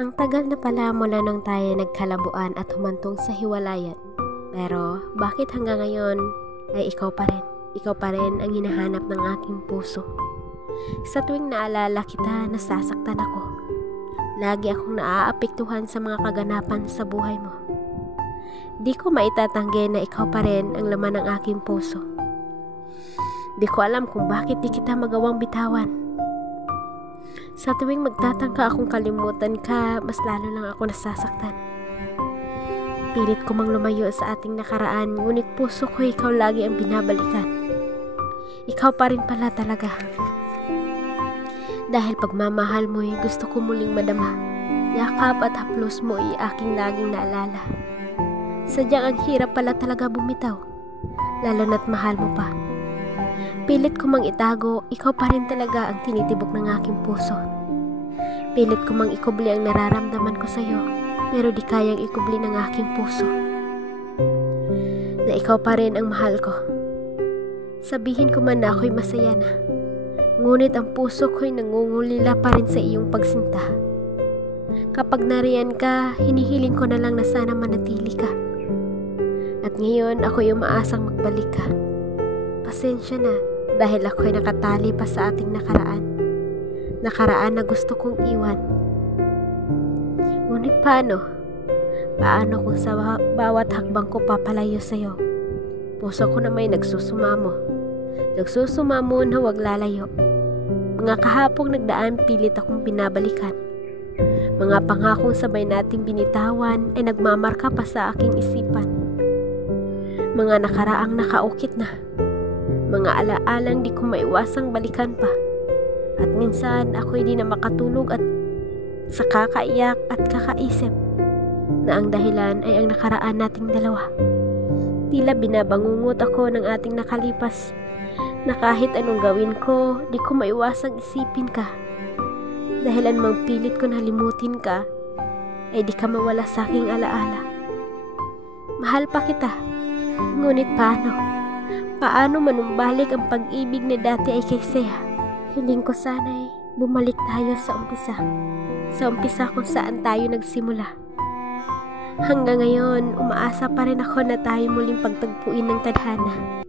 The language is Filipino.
Ang tagal na pala mula nang tayo nagkalabuan at humantong sa hiwalayan. Pero bakit hanggang ngayon ay ikaw pa rin? Ikaw pa rin ang hinahanap ng aking puso. Sa tuwing naalala kita, nasasaktan ako. Lagi akong naaapektuhan sa mga kaganapan sa buhay mo. Di ko maitatanggi na ikaw pa rin ang laman ng aking puso. Di ko alam kung bakit di kita magawang bitawan. Sa tuwing magtatangka akong kalimutan ka, mas lalo lang ako nasasaktan. Pilit ko mang lumayo sa ating nakaraan, ngunit puso ko ikaw lagi ang binabalikan. Ikaw pa rin pala talaga. Dahil pagmamahal mo'y gusto ko muling madama. Yakap at haplos mo'y aking laging naalala. Sadyang ang hirap pala talaga bumitaw, lalo na't mahal mo pa. Pilit ko mang itago, ikaw pa rin talaga ang tinitibok ng aking puso. Pilit ko mang ikubli ang nararamdaman ko sa'yo, pero di kayang ikubli ng aking puso na ikaw pa rin ang mahal ko. Sabihin ko man na ako'y masaya na, ngunit ang puso ko'y nangungulila pa rin sa iyong pagsinta. Kapag nariyan ka, hinihiling ko na lang na sana manatili ka. At ngayon ako'y umaasang magbalik ka. Pasensya na dahil ako'y nakatali pa sa ating nakaraan. Nakaraan na gusto kong iwan. Ngunit paano? Paano kung sa bawat hakbang ko papalayo sa'yo? Puso ko na may nagsusumamo. Nagsusumamo na wag lalayo. Mga kahapong nagdaan pilit akong binabalikan. Mga pangakong sabay nating binitawan ay nagmamarka pa sa aking isipan. Mga nakaraang nakaukit na. Mga alaalang di ko maiwasang balikan pa. At minsan ako'y di na makatulog at sa kakaiyak at kakaisip na ang dahilan ay ang nakaraan nating dalawa. Tila binabangungot ako ng ating nakalipas na kahit anong gawin ko, di ko maiwasang isipin ka. Dahilan mang pilit ko nalimutin ka, ay di ka mawala sa aking alaala. Mahal pa kita, ngunit paano? Paano manumbalik ang pag-ibig na dati ay kay saya? Hiling ko sana'y bumalik tayo sa umpisa. Sa umpisa kung saan tayo nagsimula. Hanggang ngayon, umaasa pa rin ako na tayo muling pagtagpuin ng tadhana.